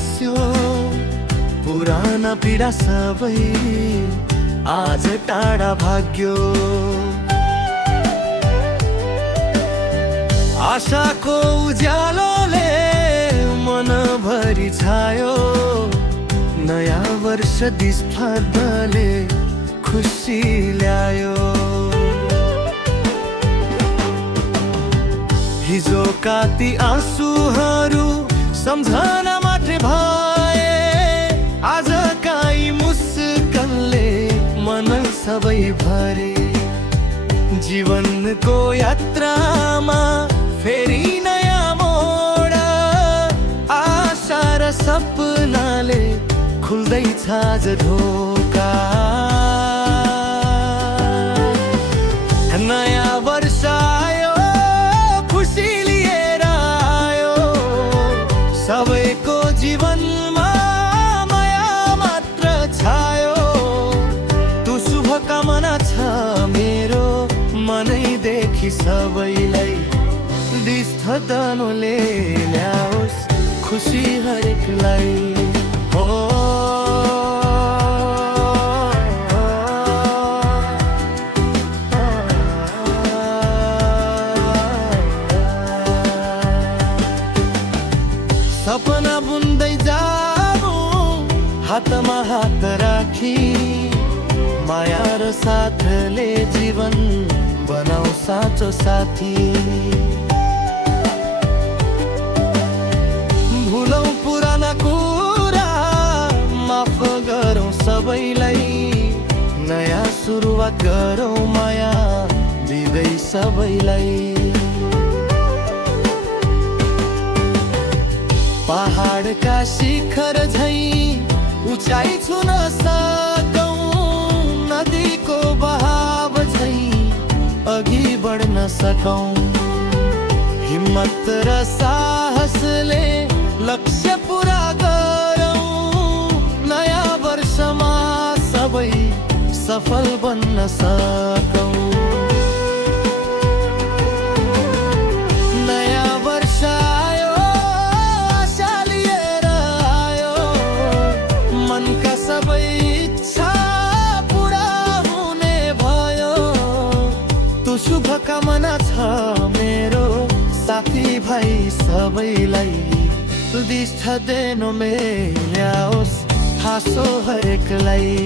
हाँस्यो, पुराना पीडा सबै आज टाढा भाग्यो। आशाको उज्यालोले मनभरि छायो, नयाँ वर्ष दिसफाल्दले खुसी ल्यायो। हिजोका ती आँसुहरू सम्झना मात्रै भए, आजका यी मुस्कानले मन सबै भरे। जीवनको यात्रामा फेरि नयाँ मोड, आशा र सपनाले खुल्दैछ आज ढोका। नयाँ वर्ष आयो, खुसी लिएर आयो, सबैको जीवनमा माया मात्र छायो। तँ शुभकामना छ मेरो मनैदेखि सबैलाई, दिसथदनले ल्याओस् खुसी हरेकलाई। हो सपना बुन्दै जाऊ, हातमा हात राखी, माया र साथले जीवन बनाऊ साँचो साथी। भुलौं पुराना कुरा, माफ गरौँ सबैलाई, नयाँ सुरुवात गरौँ माया दिँदै सबैलाई। पहाडका शिखर झैं उचाइ छुन सकौँ, नदीको बहाव झैं अघि बढ्न सकौँ। हिम्मत र साहसले लक्ष्य पुरा गरौँ, नयाँ वर्षमा सबै सफल बन्न सकौँ। नयाँ वर्ष आयो, आशा लिएर आयो, मनका सबै इच्छा पुरा हुने भयो। तँ शुभकामना छ मेरो साथी भाइ सबैलाई, दिसथदेनोमे ल्याओस् हाँसो हरेकलाई।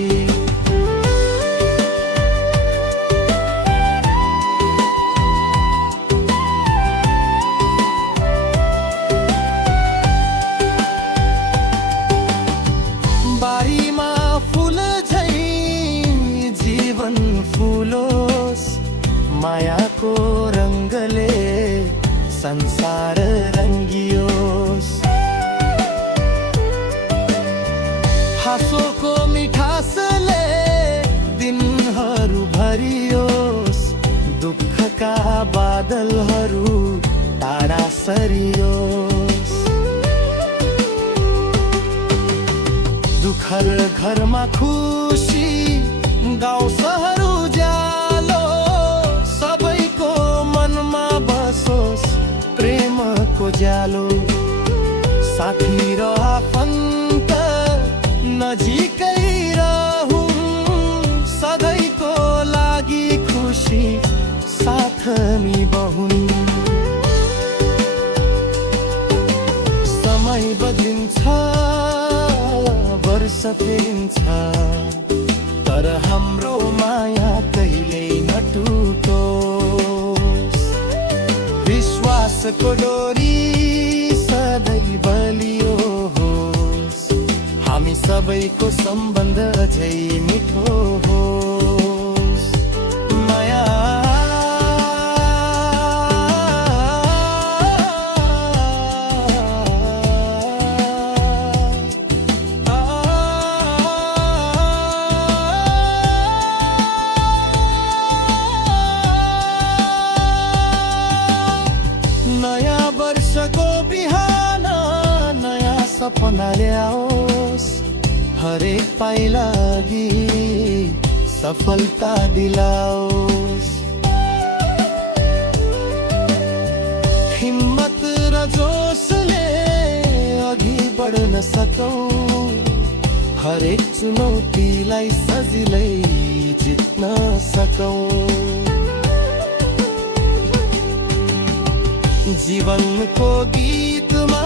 बारीमा फुल झैं जीवन फुलोस्, मायाको रङ्गले संसार रङ्गियोस्। हाँसोको मिठासले दिनहरू भरियोस्, दुःखका बादलहरू टाढा सरियोस्। दुःख र घरमा खुसी, गाउँ सहर उज्यालो, सबैको मनमा बसोस् प्रेमको ज्यालो। साथी र आफन्त नजिकै रहौँ, सधैँको लागि खुसी साथ निभाउन्। समय बदलिन्छ, वर्ष फेरिन्छ, तर हाम्रो माया कहिल्यै नटुटोस्। विश्वासको डोरी सधैँ बलियो होस्, हामी सबैको सम्बन्ध अझै मिठो होस्। माया नयाँ वर्षको बिहान, नयाँ सपना ल्याओस्, हरेक पाइला अघि सफलता दिलाओस्। हिम्मत र जोशले अघि बढ्न सकौं, हरेक चुनौतीलाई सजिलै जित्न सकौं। जीवनको गीतमा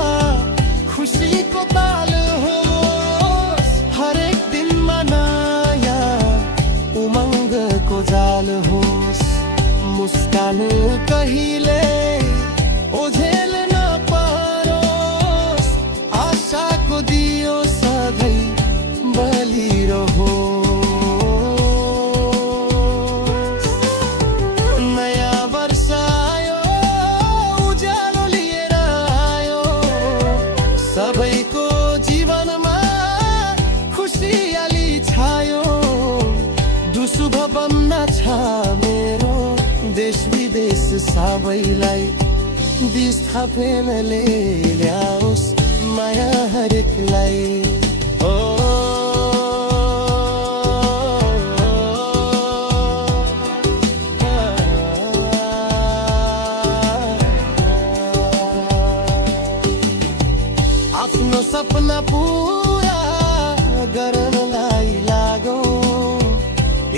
खुसीको ताल होस्, हरेक दिनमा नयाँ उमङ्गको जाल होस्। मुस्कान कहिले ओझेल नपरोस्, आशाको दियो सधैँ बलिरहोस्। नयाँ वर्ष आयो, उज्यालो लिएर आयो, सबैको जीवनमा खुसियाली छायो। दुशुभ बन्न छ मेरो देश विदेश सबैलाई, दिस थपेनले ल्याओस् माया हरेकलाई। ओ आफ्नो सपना पुरा गर्नलाई लागौं,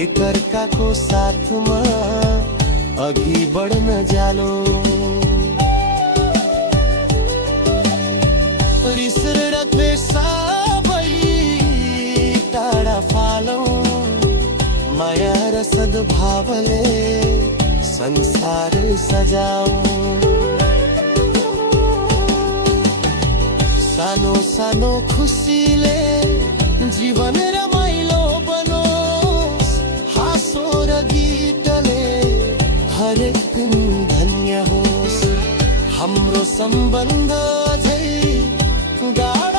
एकअर्काको साथमा अघि बढ्न जालो। रिस र द्वेष सबै टाढा फालौं, माया र सद्भावले संसार सजाऊं। सानो सानो खुसीले जीवन रमाइलो बनोस्, हाँसो र गीतले हरेक दिन धन्य होस्। हाम्रो सम्बन्ध झै गाढा